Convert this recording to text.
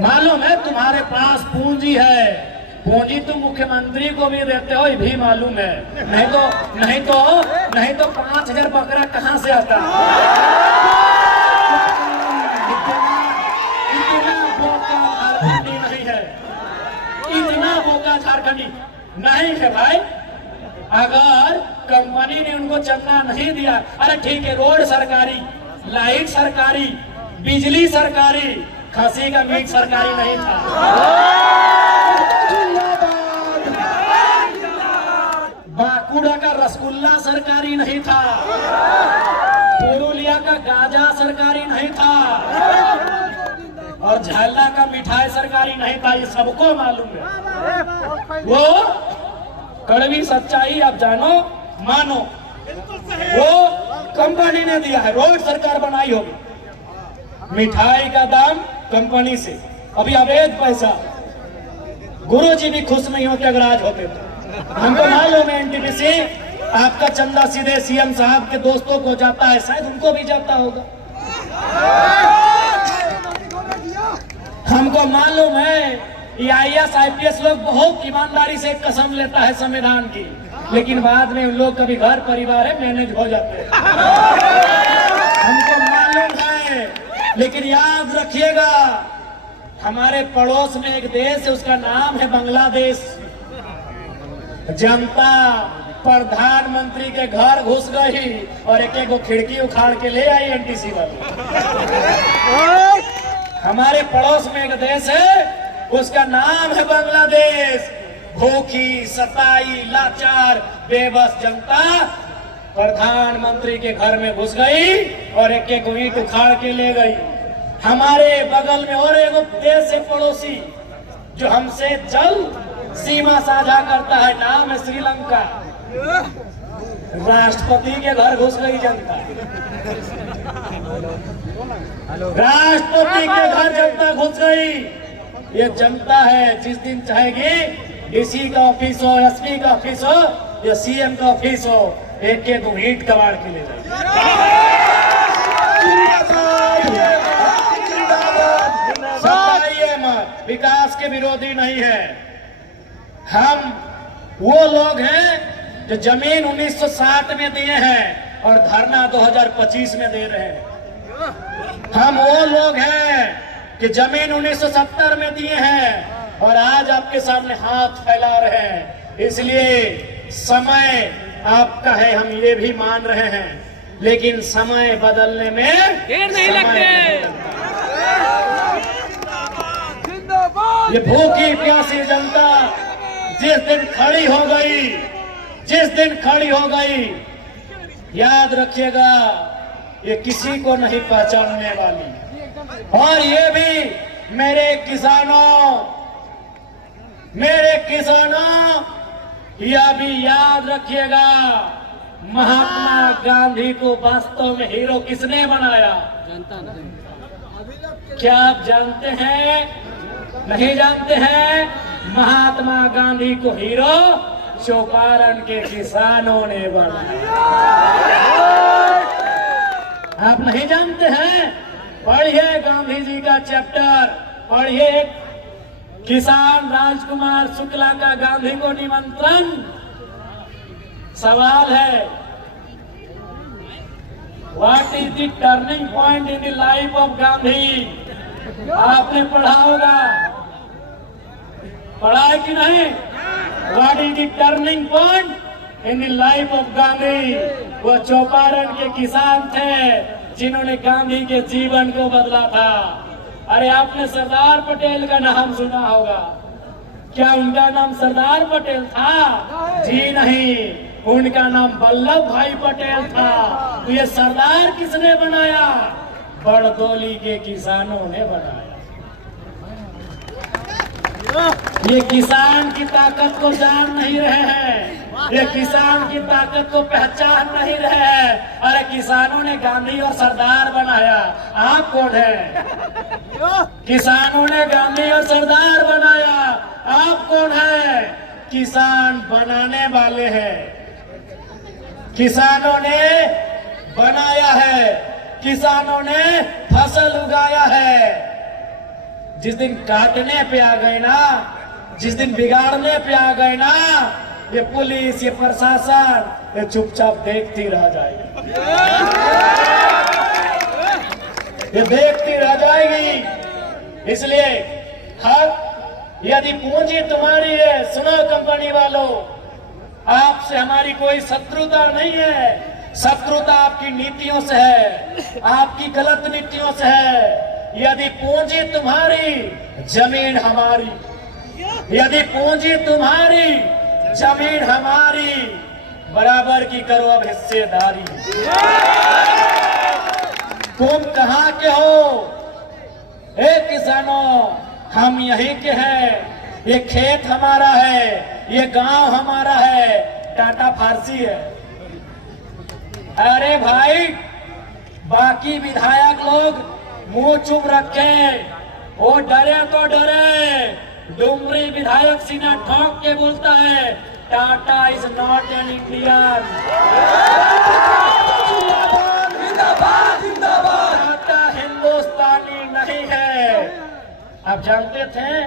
मालूम है तुम्हारे पास पूंजी है, पूंजी तुम मुख्यमंत्री को भी देते हो, ये भी मालूम है। नहीं तो 5,000 बकरा कहाँ से आता? इतना बोका झारखंडी नहीं है, इतना बोका झारखंडी नहीं है भाई। अगर कंपनी ने उनको चंदा नहीं दिया, अरे ठीक है, रोड सरकारी, लाइट सरकारी, बिजली सरकारी, खसी का मीट सरकारी नहीं था। बांकुड़ा का रसगुल्ला सरकारी नहीं था, पुरुलिया का गाजा सरकारी नहीं था, और झाला का मिठाई सरकारी नहीं था। ये सबको मालूम है। वो कड़वी सच्चाई आप जानो मानो, वो कंपनी ने दिया है, रोड सरकार बनाई होगी, मिठाई का दाम कंपनी से, अभी अवैध पैसा। गुरुजी भी खुश नहीं होते अगर आज होते तो। हमको मालूम है एनटीपीसी आपका चंदा सीधे सीएम साहब के दोस्तों को जाता है, शायद उनको भी जाता होगा। हमको मालूम है ये IAS IPS लोग बहुत ईमानदारी से कसम लेता है संविधान की, लेकिन बाद में उन लोग का भी घर परिवार है, मैनेज हो जाते हैं। हमको मालूम है, लेकिन याद रखिएगा हमारे पड़ोस में एक देश है, उसका नाम है बांग्लादेश। जनता प्रधानमंत्री के घर घुस गई और एक एक खिड़की उखाड़ के ले आई एनटीसी वाले। हमारे पड़ोस में एक देश है, उसका नाम है बांग्लादेश। भूखी, सताई, लाचार, बेबस जनता प्रधानमंत्री के घर में घुस गई और एक एक ईंट उखाड़ के ले गई। हमारे बगल में और एक देश है पड़ोसी जो हमसे जल सीमा साझा करता है, नाम है श्रीलंका। राष्ट्रपति के घर घुस गई जनता, राष्ट्रपति के घर जनता घुस गई। ये जनता है जिस दिन चाहेगी डीसी का ऑफिस हो, एसपी का ऑफिस हो या सीएम का ऑफिस हो, एक एक ईंट कबाड़ के ले जाए। विकास के विरोधी नहीं है हम। वो लोग हैं जो जमीन 1960 में दिए हैं और धरना 2025 में दे रहे हैं। हम वो लोग हैं कि जमीन 1970 में दिए हैं और आज आपके सामने हाथ फैला रहे हैं। इसलिए समय आपका है, हम ये भी मान रहे हैं, लेकिन समय बदलने में देर नहीं लगती। ये भूखी प्यासी जनता जिस दिन खड़ी हो गई, जिस दिन खड़ी हो गई, याद रखिएगा ये किसी को नहीं पहचानने वाली। और ये भी मेरे किसानों यह भी याद रखिएगा, महात्मा गांधी को वास्तव में हीरो किसने बनाया? क्या आप जानते हैं? नहीं जानते हैं? महात्मा गांधी को हीरो चौपारण के किसानों ने बनाया। आप नहीं जानते हैं? पढ़िए गांधी जी का चैप्टर, पढ़िए किसान राजकुमार शुक्ला का गांधी को निमंत्रण। सवाल है, what is the turning point in the life of Gandhi? आपने पढ़ा होगा, पढ़ा है कि नहीं? What is the turning point in the life of Gandhi? वो चौपारण के किसान थे जिन्होंने गांधी के जीवन को बदला था। अरे आपने सरदार पटेल का नाम सुना होगा, क्या उनका नाम सरदार पटेल था? जी नहीं, उनका नाम वल्लभ भाई पटेल था। तो ये सरदार किसने बनाया? बड़दोली के किसानों ने बनाया। ये किसान की ताकत को जान नहीं रहे हैं, ये किसान की ताकत को पहचान नहीं रहे हैं। अरे किसानों ने गांधी और सरदार बनाया, आप कौन है? किसानों ने गांधी और सरदार बनाया, आप कौन है? किसान बनाने वाले हैं, किसानों ने बनाया है, किसानों ने फसल उगाया है। जिस दिन काटने पे आ गए ना, जिस दिन बिगाड़ने पे आ गए ना, ये पुलिस, ये प्रशासन, ये चुपचाप देखती रह जाएगी, ये देखती रह जाएगी। इसलिए हक, यदि पूंजी तुम्हारी है, सुनो कंपनी वालों, आपसे हमारी कोई शत्रुता नहीं है, शत्रुता आपकी नीतियों से है, आपकी गलत नीतियों से है। यदि पूंजी तुम्हारी, जमीन हमारी, यदि पूंजी तुम्हारी, जमीन हमारी, बराबर की करो अब हिस्सेदारी। तुम कहां के हो? ए किसानों, हम यहीं के हैं, ये खेत हमारा है, ये गांव हमारा है, टाटा फारसी है। अरे भाई, बाकी विधायक लोग मुंह चुप रखे, वो डरे तो डरे। डुमरी विधायक सीना ठोक के बोलता है, Tata is not an Indian. Tata हिंदुस्तानी नहीं है। आप जानते थे?